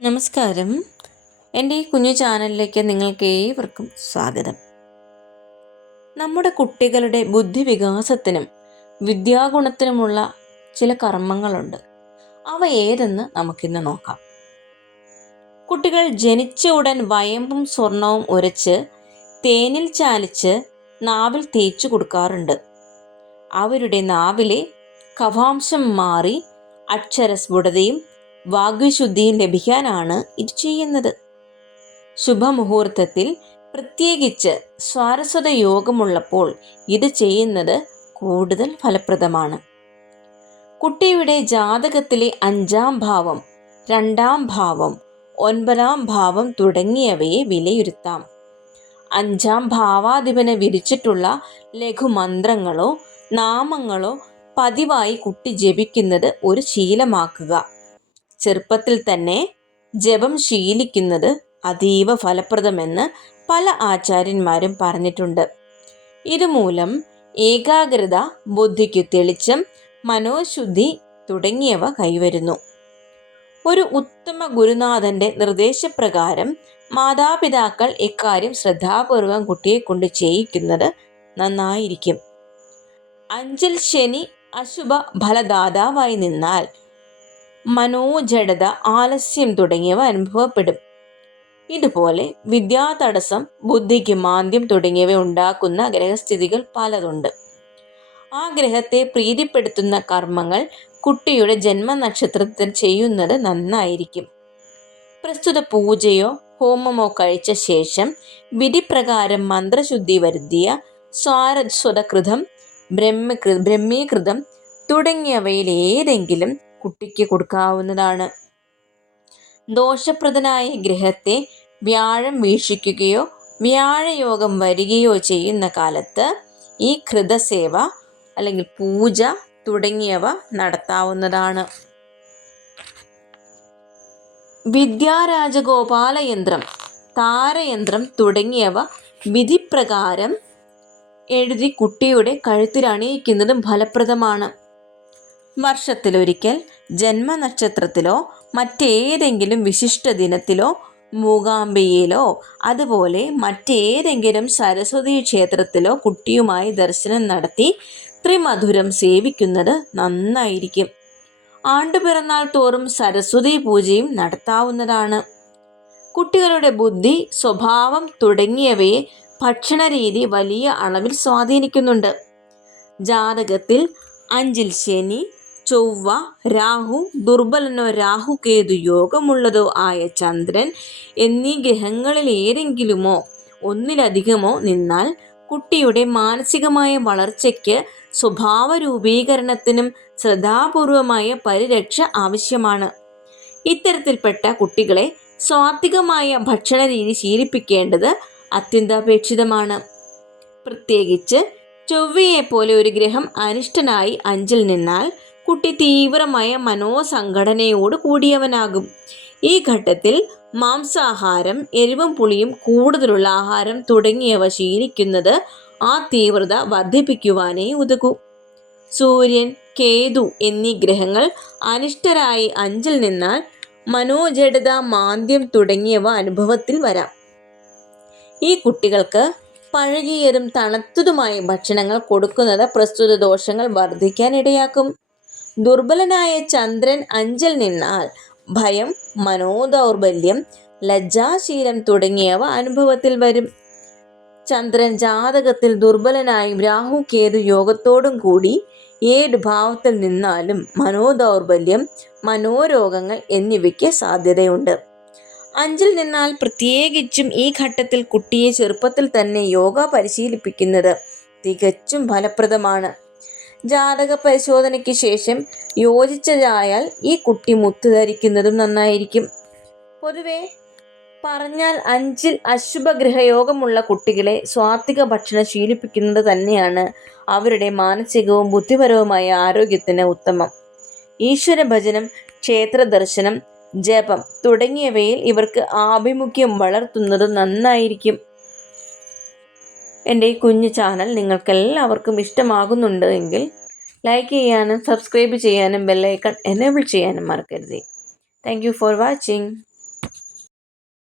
നമസ്കാരം. എൻ്റെ ഈ കുഞ്ഞു ചാനലിലേക്ക് നിങ്ങൾക്ക് ഏവർക്കും സ്വാഗതം. നമ്മുടെ കുട്ടികളുടെ ബുദ്ധിവികാസത്തിനും വിദ്യാഗുണത്തിനുമുള്ള ചില കർമ്മങ്ങളുണ്ട്. അവ ഏതെന്ന് നമുക്കിന്ന് നോക്കാം. കുട്ടികൾ ജനിച്ച ഉടൻ വയമ്പും സ്വർണവും ഉരച്ച് തേനിൽ ചാലിച്ച് നാവിൽ തേച്ചു കൊടുക്കാറുണ്ട്. അവരുടെ നാവിലെ കഫാംശം മാറി അക്ഷരസ്ഫുടതയും വാഗ്വിശുദ്ധിയും ലഭിക്കാനാണ് ഇത് ചെയ്യുന്നത്. ശുഭമുഹൂർത്തത്തിൽ, പ്രത്യേകിച്ച് സ്വാരസ്വത യോഗമുള്ളപ്പോൾ ഇത് ചെയ്യുന്നത് കൂടുതൽ ഫലപ്രദമാണ്. കുട്ടിയുടെ ജാതകത്തിലെ 5-ാം ഭാവം, 2-ാം ഭാവം, 9-ാം ഭാവം തുടങ്ങിയവയെ വിലയിരുത്താം. 5-ാം ഭാവാധിപനെ വിരിച്ചിട്ടുള്ള ലഘുമന്ത്രങ്ങളോ നാമങ്ങളോ പതിവായി കുട്ടി ജപിക്കുന്നത് ഒരു ശീലമാക്കുക. ചെറുപ്പത്തിൽ തന്നെ ജപം ശീലിക്കുന്നത് അതീവ ഫലപ്രദമെന്ന് പല ആചാര്യന്മാരും പറഞ്ഞിട്ടുണ്ട്. ഇതുമൂലം ഏകാഗ്രത, ബുദ്ധിക്ക് തെളിച്ചം, മനോശുദ്ധി തുടങ്ങിയവ കൈവരുന്നു. ഒരു ഉത്തമ ഗുരുനാഥന്റെ നിർദ്ദേശപ്രകാരം മാതാപിതാക്കൾ ഇക്കാര്യം ശ്രദ്ധാപൂർവം കുട്ടിയെ കൊണ്ട് ചെയ്യിക്കുന്നത് നന്നായിരിക്കും. 5-ൽ ശനി അശുഭ ഫലദാതാവായി നിന്നാൽ മനോജഡത, ആലസ്യം തുടങ്ങിയവ അനുഭവപ്പെടും. ഇതുപോലെ വിദ്യാതടസ്സം, ബുദ്ധിക്ക് മാന്ദ്യം തുടങ്ങിയവ ഉണ്ടാക്കുന്ന ഗ്രഹസ്ഥിതികൾ പലതുണ്ട്. ആ ഗ്രഹത്തെ പ്രീതിപ്പെടുത്തുന്ന കർമ്മങ്ങൾ കുട്ടിയുടെ ജന്മനക്ഷത്രത്തിൽ ചെയ്യുന്നത് നന്നായിരിക്കും. പ്രസ്തുത പൂജയോ ഹോമമോ കഴിച്ച ശേഷം വിധിപ്രകാരം മന്ത്രശുദ്ധി വരുത്തിയ സാരസ്വതകൃതം, ബ്രഹ്മീകൃതം തുടങ്ങിയവയിൽ ഏതെങ്കിലും കുട്ടിക്ക് കൊടുക്കാവുന്നതാണ്. ദോഷപ്രദനായ ഗ്രഹത്തെ വ്യാഴം വീക്ഷിക്കുകയോ വ്യാഴയോഗം വരികയോ ചെയ്യുന്ന കാലത്ത് ഈ കൃതസേവ അല്ലെങ്കിൽ പൂജ തുടങ്ങിയവ നടത്താവുന്നതാണ്. വിദ്യാരാജഗോപാലയന്ത്രം, താരയന്ത്രം തുടങ്ങിയവ വിധിപ്രകാരം എഴുതി കുട്ടിയുടെ കഴുത്തിൽ അണിയിക്കുന്നതും ഫലപ്രദമാണ്. വർഷത്തിലൊരിക്കൽ ജന്മനക്ഷത്രത്തിലോ മറ്റേതെങ്കിലും വിശിഷ്ട ദിനത്തിലോ മൂകാംബികയിലോ അതുപോലെ മറ്റേതെങ്കിലും സരസ്വതി ക്ഷേത്രത്തിലോ കുട്ടിയുമായി ദർശനം നടത്തി ത്രിമധുരം സേവിക്കുന്നത് നന്നായിരിക്കും. ആണ്ടുപിറന്നാൾ തോറും സരസ്വതി പൂജയും നടത്താവുന്നതാണ്. കുട്ടികളുടെ ബുദ്ധി, സ്വഭാവം തുടങ്ങിയവയെ ഭക്ഷണരീതി വലിയ അളവിൽ സ്വാധീനിക്കുന്നുണ്ട്. ജാതകത്തിൽ 5-ൽ ശനി, ചൊവ്വ, രാഹു, ദുർബലനോ രാഹുകേതു യോഗമുള്ളതോ ആയ ചന്ദ്രൻ എന്നീ ഗ്രഹങ്ങളിൽ ഏതെങ്കിലുമോ ഒന്നിലധികമോ നിന്നാൽ കുട്ടിയുടെ മാനസികമായ വളർച്ചയ്ക്ക്, സ്വഭാവ രൂപീകരണത്തിനും ശ്രദ്ധാപൂർവമായ പരിരക്ഷ ആവശ്യമാണ്. ഇത്തരത്തിൽപ്പെട്ട കുട്ടികളെ സാത്വികമായ ഭക്ഷണരീതി ശീലിപ്പിക്കേണ്ടത് അത്യന്താപേക്ഷിതമാണ്. പ്രത്യേകിച്ച് ചൊവ്വയെപ്പോലെ ഒരു ഗ്രഹം അനിഷ്ടനായി 5-ൽ നിന്നാൽ കുട്ടി തീവ്രമായ മനോസംഘടനയോട് കൂടിയവനാകും. ഈ ഘട്ടത്തിൽ മാംസാഹാരം, എരിവും പുളിയും കൂടുതലുള്ള ആഹാരം തുടങ്ങിയവ ശീലിക്കുന്നത് ആ തീവ്രത വർദ്ധിപ്പിക്കുവാനേ ഉതകൂ. സൂര്യൻ, കേതു എന്നീ ഗ്രഹങ്ങൾ അനിഷ്ടരായി 5-ൽ നിന്നാൽ മനോജഡത, മാന്ദ്യം തുടങ്ങിയവ അനുഭവത്തിൽ വരാം. ഈ കുട്ടികൾക്ക് പഴകിയതും തണുത്തതുമായ ഭക്ഷണങ്ങൾ കൊടുക്കുന്നത് പ്രസ്തുത ദോഷങ്ങൾ വർദ്ധിക്കാൻ ഇടയാക്കും. ദുർബലനായ ചന്ദ്രൻ 5-ൽ നിന്നാൽ ഭയം, മനോദൗർബല്യം, ലജ്ജാശീലം തുടങ്ങിയവ അനുഭവത്തിൽ വരും. ചന്ദ്രൻ ജാതകത്തിൽ ദുർബലനായും രാഹു കേതു യോഗത്തോടും കൂടി 7 ഭാവത്തിൽ നിന്നാലും മനോദൗർബല്യം, മനോരോഗങ്ങൾ എന്നിവയ്ക്ക് സാധ്യതയുണ്ട്. 5-ൽ നിന്നാൽ പ്രത്യേകിച്ചും ഈ ഘട്ടത്തിൽ കുട്ടിയെ ചെറുപ്പത്തിൽ തന്നെ യോഗ പരിശീലിപ്പിക്കുന്നത് തികച്ചും ഫലപ്രദമാണ്. ജാതക പരിശോധനയ്ക്ക് ശേഷം യോജിച്ചതായാൽ ഈ കുട്ടി മുത്ത് ധരിക്കുന്നതും നന്നായിരിക്കും. പൊതുവെ പറഞ്ഞാൽ 5-ൽ അശുഭഗ്രഹയോഗമുള്ള കുട്ടികളെ സാത്വിക ഭക്ഷണം ശീലിപ്പിക്കുന്നത് തന്നെയാണ് അവരുടെ മാനസികവും ബുദ്ധിപരവുമായ ആരോഗ്യത്തിന് ഉത്തമം. ഈശ്വരഭജനം, ക്ഷേത്ര ദർശനം, ജപം തുടങ്ങിയവയിൽ ഇവർക്ക് ആഭിമുഖ്യം വളർത്തുന്നത് നന്നായിരിക്കും. എൻ്റെ ഈ കുഞ്ഞു ചാനൽ നിങ്ങൾക്കെല്ലാവർക്കും ഇഷ്ടമാകുന്നുണ്ട് എങ്കിൽ ലൈക്ക് ചെയ്യാനും സബ്സ്ക്രൈബ് ചെയ്യാനും ബെല്ലൈക്കൺ എനേബിൾ ചെയ്യാനും മറക്കരുത്. Thank you for watching.